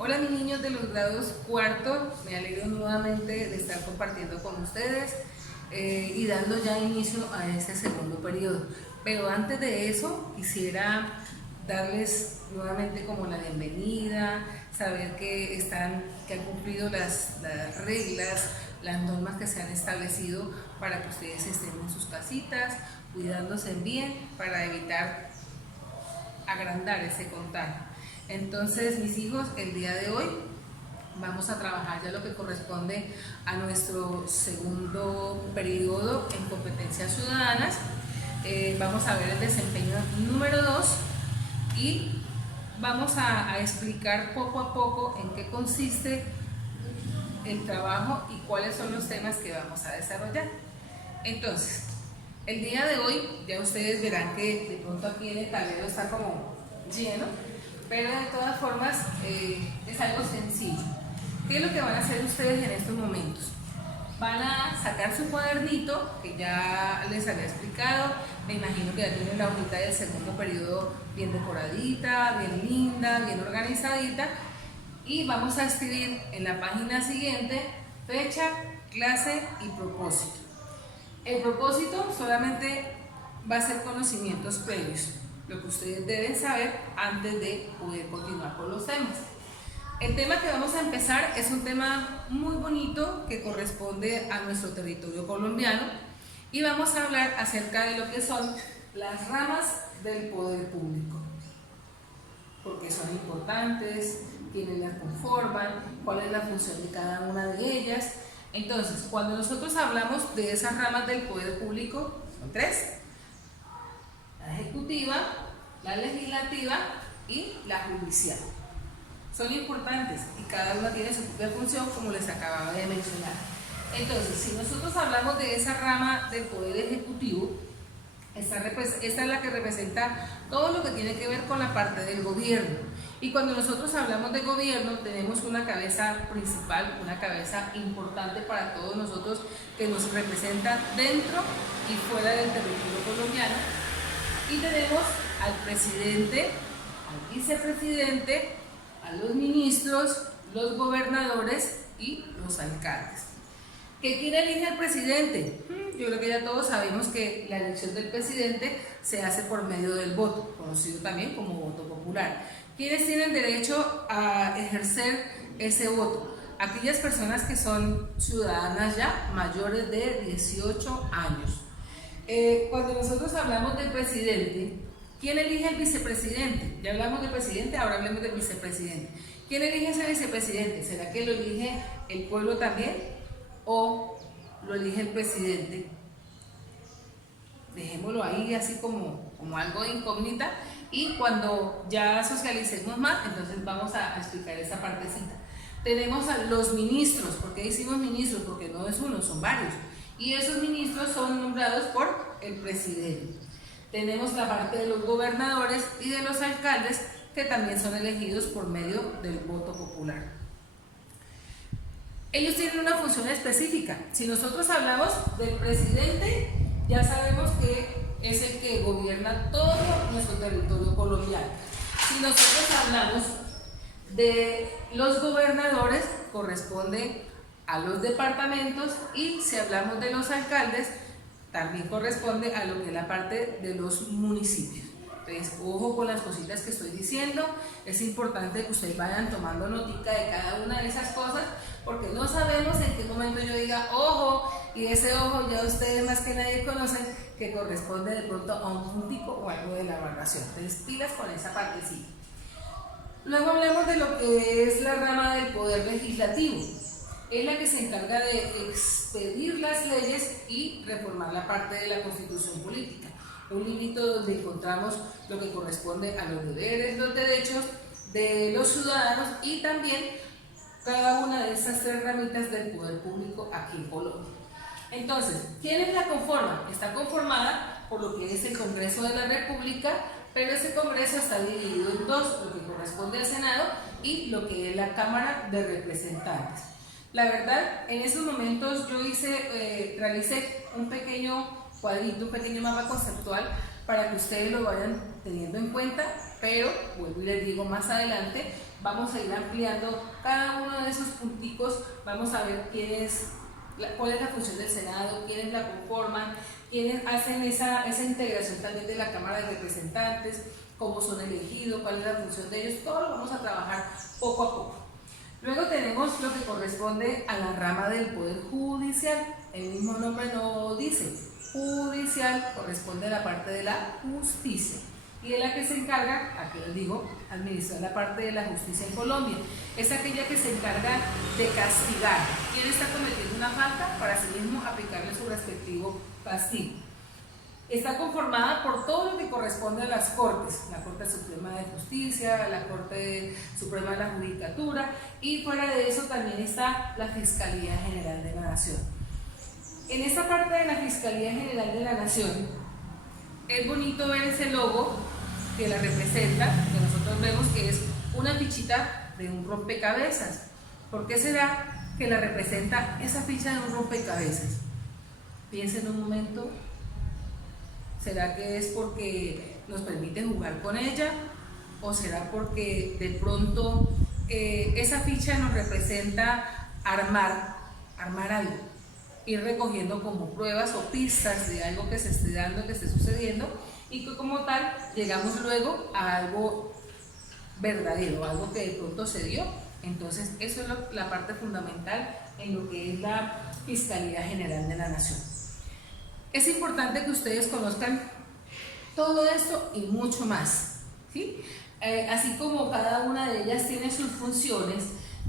Hola mis niños de los grados cuarto, me alegro nuevamente de estar compartiendo con ustedes y dando ya inicio a este segundo periodo. Pero antes de eso quisiera darles nuevamente como la bienvenida, saber que han cumplido las reglas, las normas que se han establecido para que ustedes estén en sus casitas, cuidándose bien para evitar agrandar ese contagio. Entonces, mis hijos, el día de hoy vamos a trabajar ya lo que corresponde a nuestro segundo periodo en competencias ciudadanas. Vamos a ver el desempeño número 2 y vamos a explicar poco a poco en qué consiste el trabajo y cuáles son los temas que vamos a desarrollar. Entonces, el día de hoy ya ustedes verán que de pronto aquí en el tablero está como lleno, pero de todas formas es algo sencillo. ¿Qué es lo que van a hacer ustedes en estos momentos? Van a sacar su cuadernito, que ya les había explicado, me imagino que ya tienen la hojita del segundo periodo bien decoradita, bien linda, bien organizadita, y vamos a escribir en la página siguiente fecha, clase y propósito. El propósito solamente va a ser conocimientos previos, lo que ustedes deben saber antes de poder continuar con los temas. El tema que vamos a empezar es un tema muy bonito que corresponde a nuestro territorio colombiano y vamos a hablar acerca de lo que son las ramas del poder público, porque son importantes, quiénes las conforman, cuál es la función de cada una de ellas. Entonces, cuando nosotros hablamos de esas ramas del poder público, son tres: la ejecutiva, la legislativa y la judicial. Son importantes y cada una tiene su propia función, como les acababa de mencionar. Entonces, si nosotros hablamos de esa rama del poder ejecutivo, esta es la que representa todo lo que tiene que ver con la parte del gobierno. Y cuando nosotros hablamos de gobierno, tenemos una cabeza principal, una cabeza importante para todos nosotros que nos representa dentro y fuera del territorio colombiano. Y tenemos al presidente, al vicepresidente, a los ministros, los gobernadores y los alcaldes. ¿Quién elige al presidente? Yo creo que ya todos sabemos que la elección del presidente se hace por medio del voto, conocido también como voto popular. ¿Quiénes tienen derecho a ejercer ese voto? Aquellas personas que son ciudadanas ya mayores de 18 años. Cuando nosotros hablamos del presidente, ¿quién elige el vicepresidente? Ya hablamos del presidente, ahora hablamos del vicepresidente. ¿Quién elige ese vicepresidente? ¿Será que lo elige el pueblo también o lo elige el presidente? Dejémoslo ahí así como algo de incógnita, y cuando ya socialicemos más, entonces vamos a explicar esa partecita. Tenemos a los ministros. ¿Por qué decimos ministros? Porque no es uno, son varios, y esos ministros son nombrados por el presidente. Tenemos la parte de los gobernadores y de los alcaldes, que también son elegidos por medio del voto popular. Ellos tienen una función específica. Si nosotros hablamos del presidente, ya sabemos que es el que gobierna todo nuestro territorio colombiano. Si nosotros hablamos de los gobernadores, corresponde a los departamentos, y si hablamos de los alcaldes, también corresponde a lo que es la parte de los municipios. Entonces, ojo con las cositas que estoy diciendo. Es importante que ustedes vayan tomando notica de cada una de esas cosas, porque no sabemos en qué momento yo diga ojo, y ese ojo ya ustedes más que nadie conocen que corresponde de pronto a un puntico o algo de la barración. Entonces, pilas con esa partecita. Luego hablamos de lo que es la rama del poder legislativo. Es la que se encarga de expedir las leyes y reformar la parte de la constitución política. Un librito donde encontramos lo que corresponde a los deberes, los derechos de los ciudadanos, y también cada una de estas tres ramitas del poder público aquí en Colombia. Entonces, ¿quiénes la conforman? Está conformada por lo que es el Congreso de la República, pero ese Congreso está dividido en dos: lo que corresponde al Senado y lo que es la Cámara de Representantes. La verdad, en esos momentos yo realicé un pequeño cuadrito, un pequeño mapa conceptual para que ustedes lo vayan teniendo en cuenta pero vuelvo y les digo, más adelante vamos a ir ampliando cada uno de esos punticos, vamos a ver cuál es la función del Senado, quiénes la conforman, quiénes hacen esa integración también de la Cámara de Representantes, cómo son elegidos, cuál es la función de ellos, todo lo vamos a trabajar poco a poco. Luego tenemos lo que corresponde a la rama del Poder Judicial, el mismo nombre no dice, judicial corresponde a la parte de la justicia y de la que se encarga, aquí les digo, administrar la parte de la justicia en Colombia. Es aquella que se encarga de castigar quien está cometiendo una falta para sí mismo aplicarle su respectivo castigo. Está conformada por todo lo que corresponde a las Cortes, la Corte Suprema de Justicia, la Corte Suprema de la Judicatura, y fuera de eso también está la Fiscalía General de la Nación. En esta parte de la Fiscalía General de la Nación es bonito ver ese logo que la representa, que nosotros vemos que es una fichita de un rompecabezas. ¿Por qué será que la representa esa ficha de un rompecabezas? Piensen un momento. ¿Será que es porque nos permite jugar con ella? ¿O será porque de pronto esa ficha nos representa armar algo? Ir recogiendo como pruebas o pistas de algo que se esté dando, que esté sucediendo, y que como tal llegamos luego a algo verdadero, algo que de pronto se dio. Entonces eso es la parte fundamental en lo que es la Fiscalía General de la Nación. Es importante que ustedes conozcan todo esto y mucho más, ¿sí? Así como cada una de ellas tiene sus funciones,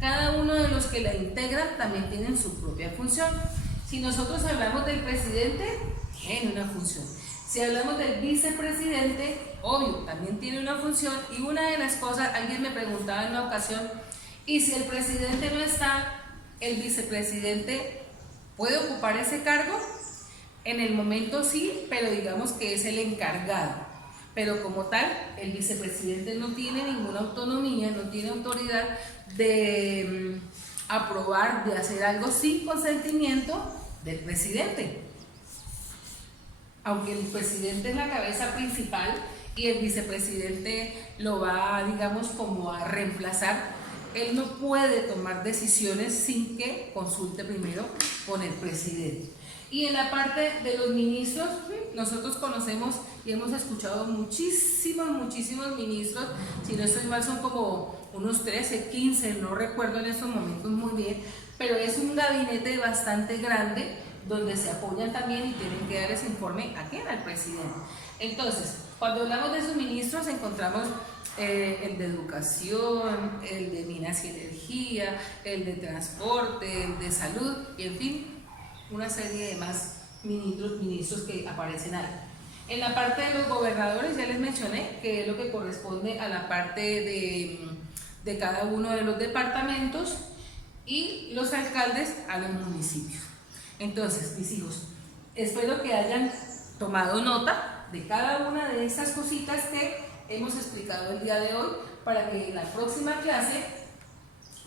cada uno de los que la integran también tienen su propia función. Si nosotros hablamos del presidente, tiene una función. Si hablamos del vicepresidente, obvio, también tiene una función. Y una de las cosas, alguien me preguntaba en una ocasión, ¿y si el presidente no está, el vicepresidente puede ocupar ese cargo? En el momento sí, pero digamos que es el encargado. Pero como tal, el vicepresidente no tiene ninguna autonomía, no tiene autoridad de aprobar, de hacer algo sin consentimiento del presidente. Aunque el presidente es la cabeza principal y el vicepresidente lo va, digamos, como a reemplazar, él no puede tomar decisiones sin que consulte primero con el presidente. Y en la parte de los ministros, nosotros conocemos y hemos escuchado muchísimos ministros, si no estoy mal son como unos 13, 15, no recuerdo en estos momentos muy bien, pero es un gabinete bastante grande donde se apoyan también y tienen que dar ese informe a quién, al presidente. Entonces, cuando hablamos de esos ministros encontramos el de educación, el de minas y energía, el de transporte, el de salud y en fin, una serie de más ministros que aparecen ahí. En la parte de los gobernadores ya les mencioné que es lo que corresponde a la parte de cada uno de los departamentos y los alcaldes a los municipios. Entonces, mis hijos, espero que hayan tomado nota de cada una de estas cositas que hemos explicado el día de hoy para que en la próxima clase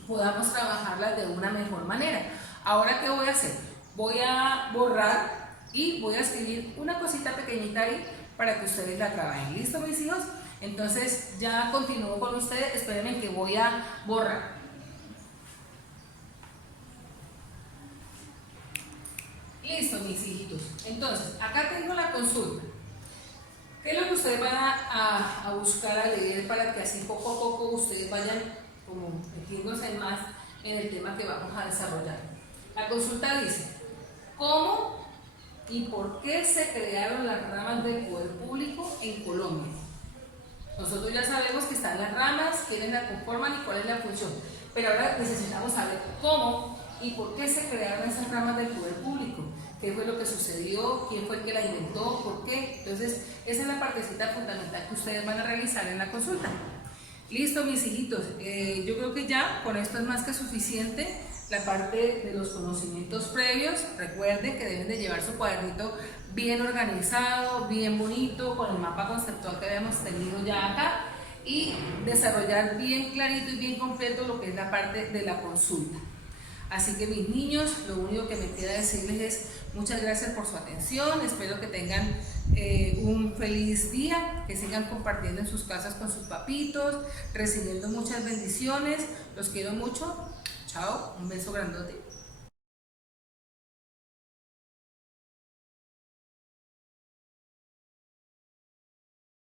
podamos trabajarlas de una mejor manera. Ahora, ¿qué voy a hacer? Voy a borrar y voy a escribir una cosita pequeñita ahí para que ustedes la trabajen. ¿Listo, mis hijos? Entonces ya continúo con ustedes, espérenme que voy a borrar. Listo, mis hijitos. Entonces, acá tengo la consulta. ¿Qué es lo que ustedes van a buscar a leer para que así poco a poco ustedes vayan como metiéndose más en el tema que vamos a desarrollar? La consulta dice: ¿cómo y por qué se crearon las ramas del poder público en Colombia? Nosotros ya sabemos que están las ramas, quiénes la conforman y cuál es la función, pero ahora necesitamos saber cómo y por qué se crearon esas ramas del poder público, qué fue lo que sucedió, quién fue el que la inventó, por qué. Entonces esa es la partecita fundamental que ustedes van a realizar en la consulta. Listo, mis hijitos, yo creo que ya con esto es más que suficiente. La parte de los conocimientos previos, recuerden que deben de llevar su cuadernito bien organizado, bien bonito, con el mapa conceptual que habíamos tenido ya acá y desarrollar bien clarito y bien completo lo que es la parte de la consulta. Así que mis niños, lo único que me queda decirles es muchas gracias por su atención, espero que tengan un feliz día, que sigan compartiendo en sus casas con sus papitos, recibiendo muchas bendiciones, los quiero mucho, chao, un beso grandote.